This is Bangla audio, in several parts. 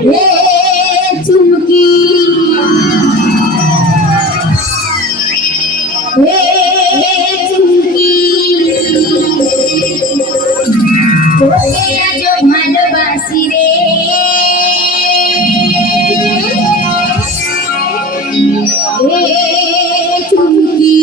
হে চুমকি হে চুমকি তোকে আজ ভালোবাসি রে হে চুমকি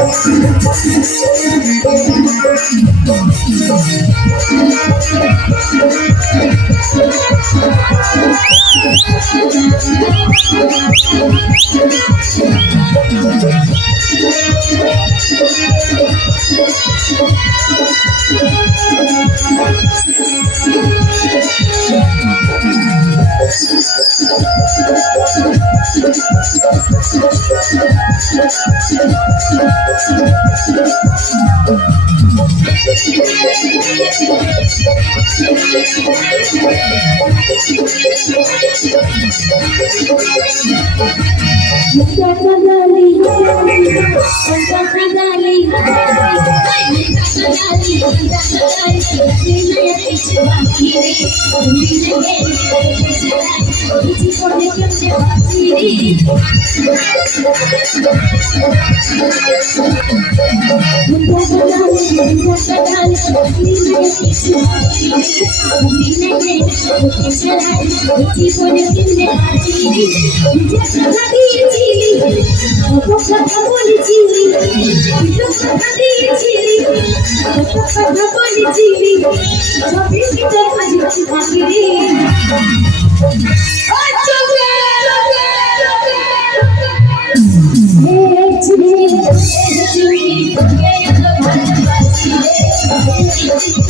কাকালি কাকালি কথা বলেছি কথা দিয়েছি কথা বলেছি সবই তোর কাছে থাকি রে শুনে যায় আমার কথা মনে লাগছে মনে বলব মনে গায় আমার গাছ চোখের গাছ চোখের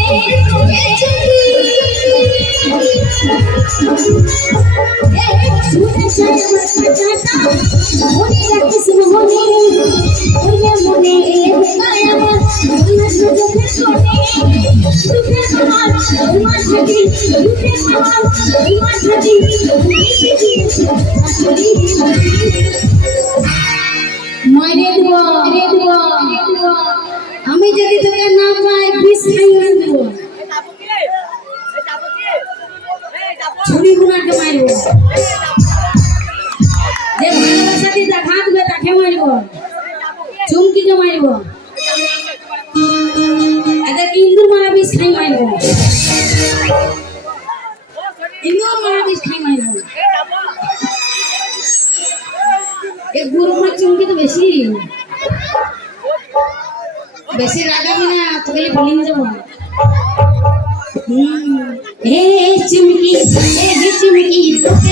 আমি যদি তোকে না পাই বিষ খাইয়ে দেব। ছুরি গুনাকে মারব যে ভালোবাসা দিয়ে দেখা দেবে তাকে মারব চুমকিকে মারব এদের ইন্দুর মারা বিষ খাই মারব ইন্দুর মারা বিষ খাই মারব এ গুরু মাছ চুমকি তো বেশি। বেশি রাগাবি না, তোকে বলি যাব। হুম। হে চুমকি হে চুমকি কি করে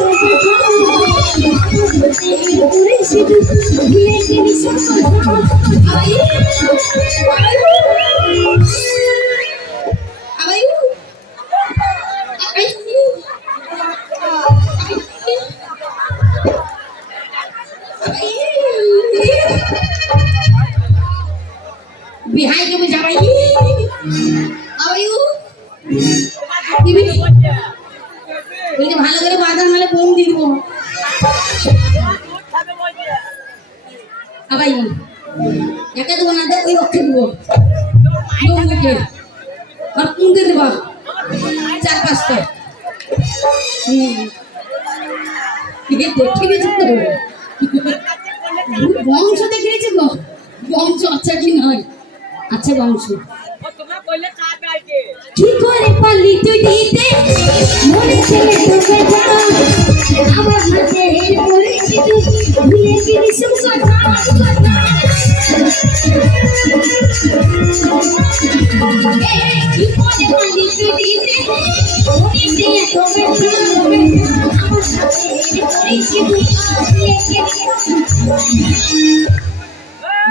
দিতে মনেতে তোকে ঘুরে না দেখ ওই অক্ষে দিব দৌড়কে আর কুঁদে দেবা? চার পাঁচটা। দেখে গেছি তো। বংশ দেখে গেছি গো বংশ আচ্ছা কি নয়? আচ্ছা বংশ। কি করে পারলি তুই দিতে। মনে ছেলে তোকে যা আমার হাতে পড়েছি তুই। ভুলে গেলি সব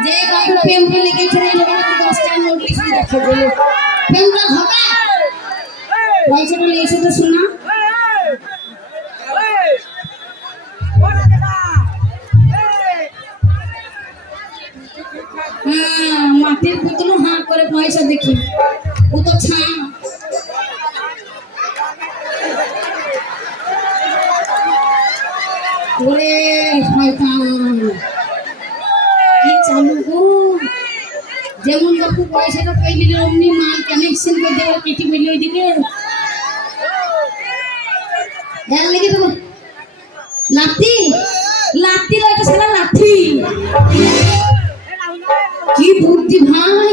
যা কাপড় প্রেম লেগেছে এই দশটা নোটিশ দেখো বলো। প্রেমটা হবে পয়সাটা নিয়ে এসে তো শোনা মাটির পুতুল হাঁ করে পয়সা দেখি। তো চালু গো? যেমন বাপু পয়সাটা পেয়ে দিলে অমনি মাল কানেকশন করে দেবে কেটে পেলে ওইদিকে দেখ লেগে দেবো লাঠি? লাঠি লয়টা সারা লাঠি। কি বুদ্ধি ভাই?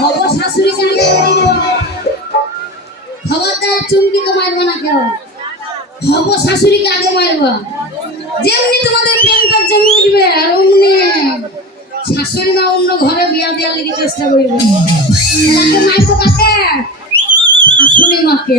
হব শাশুড়ি জানে খবরদার চুমকিকে মারবে না কেউ হব শাশুড়িকে আগে মারবা যেমনি তোমাদের প্রেমটা জমে উঠবে আর অমনি শাশুড়ি মা অন্য ঘরে বিয়া দেওয়ার লিগে চেষ্টা করবে মারবো কাকে শাশুড়ি মাকে